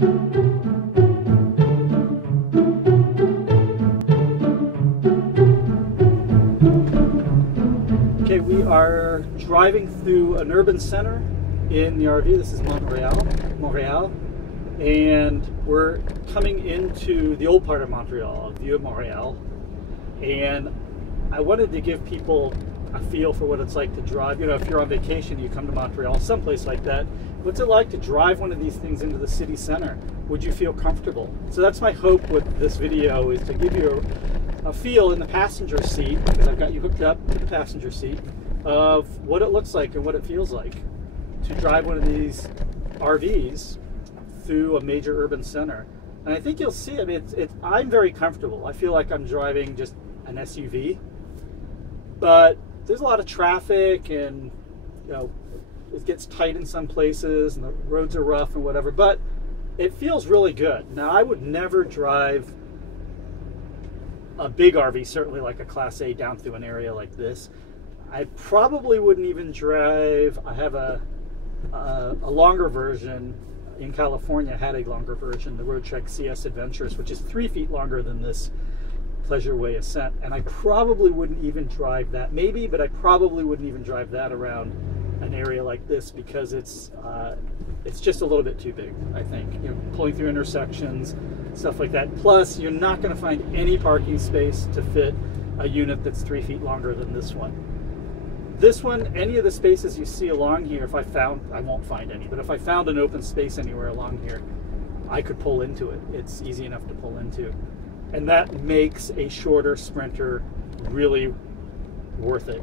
Okay, we are driving through an urban center in the RV. This is Montreal, and we're coming into the old part of Montreal, Vieux-Montréal, and I wanted to give people a feel for what it's like to drive. You know, if you're on vacation, you come to Montreal, someplace like that, what's it like to drive one of these things into the city center? Would you feel comfortable? So that's my hope with this video, is to give you a feel in the passenger seat, because I've got you hooked up to the passenger seat, of what it looks like and what it feels like to drive one of these RVs through a major urban center. And I think you'll see, I mean, I'm very comfortable. I feel like I'm driving just an SUV, but there's a lot of traffic, and you know, it gets tight in some places and the roads are rough and whatever, but it feels really good. Now, I would never drive a big RV, certainly like a Class A, down through an area like this. I probably wouldn't even drive. I have a longer version in California. Had a longer version, the Roadtrek CS Adventures, which is 3 feet longer than this Pleasure Way Ascent, and I probably wouldn't even drive that. Maybe, but I probably wouldn't even drive that around an area like this, because it's just a little bit too big, I think. You know, pulling through intersections, stuff like that. Plus, you're not going to find any parking space to fit a unit that's 3 feet longer than this one. This one, any of the spaces you see along here, if I found, I won't find any, but if I found an open space anywhere along here, I could pull into it. It's easy enough to pull into. And that makes a shorter Sprinter really worth it.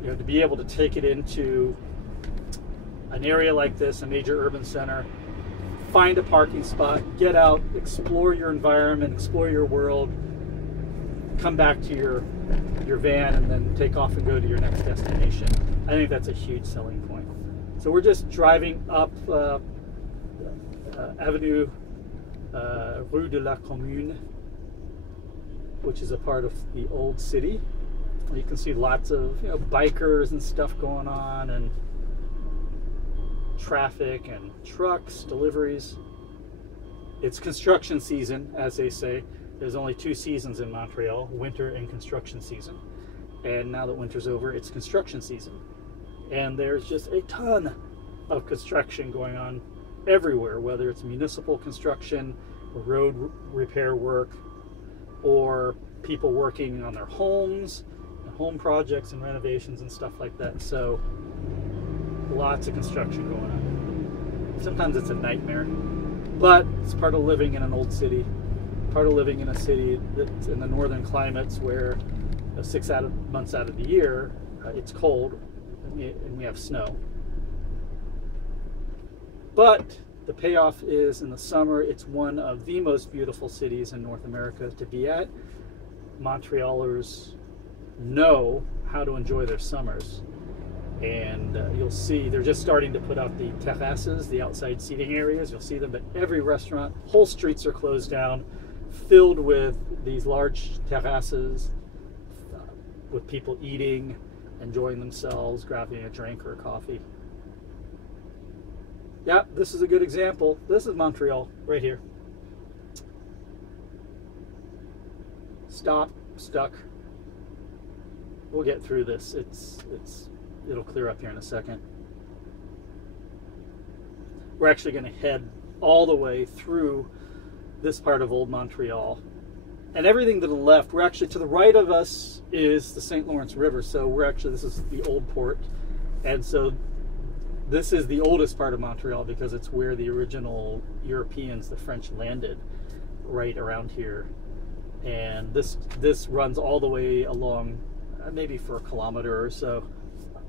You know, to be able to take it into an area like this, a major urban center, find a parking spot, get out, explore your environment, explore your world, come back to your van, and then take off and go to your next destination. I think that's a huge selling point. So we're just driving up Avenue Rue de la Commune, which is a part of the old city. You can see lots of, you know, bikers and stuff going on, and traffic and trucks, deliveries. It's construction season, as they say. There's only 2 seasons in Montreal, winter and construction season. And now that winter's over, it's construction season. And there's just a ton of construction going on everywhere, whether it's municipal construction, road repair work, or people working on their homes, home projects and renovations and stuff like that. So lots of construction going on. Sometimes it's a nightmare, but it's part of living in an old city, part of living in a city that's in the northern climates where 6 months out of the year it's cold and we have snow. But the payoff is in the summer. It's one of the most beautiful cities in North America to be at. Montrealers know how to enjoy their summers, and you'll see they're just starting to put out the terraces, the outside seating areas. You'll see them at every restaurant. Whole streets are closed down, filled with these large terraces with people eating, enjoying themselves, grabbing a drink or a coffee. Yeah, this is a good example. This is Montreal right here. Stop, stuck. We'll get through this. It'll clear up here in a second. We're actually going to head all the way through this part of Old Montreal. And everything to the left, we're actually, to the right of us is the St. Lawrence River. So this is the old port. And so this is the oldest part of Montreal, because it's where the original Europeans, the French, landed, right around here. And this runs all the way along, maybe for a kilometer or so,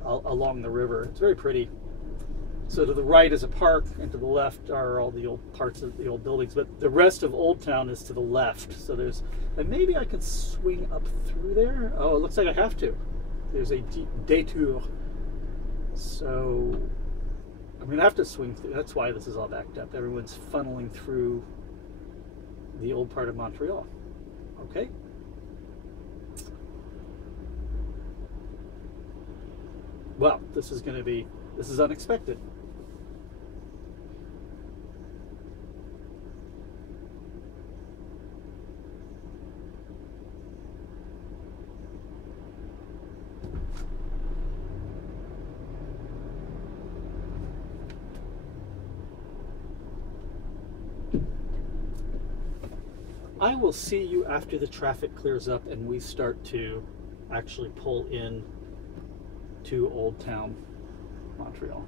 along the river. It's very pretty. So to the right is a park, and to the left are all the old parts of the old buildings. But the rest of Old Town is to the left. So and maybe I can swing up through there. Oh, it looks like I have to. There's a détour. So I'm going to have to swing through. That's why this is all backed up. Everyone's funneling through the old part of Montreal. Okay. Well, this is unexpected. I will see you after the traffic clears up and we start to actually pull in to Old Town Montreal.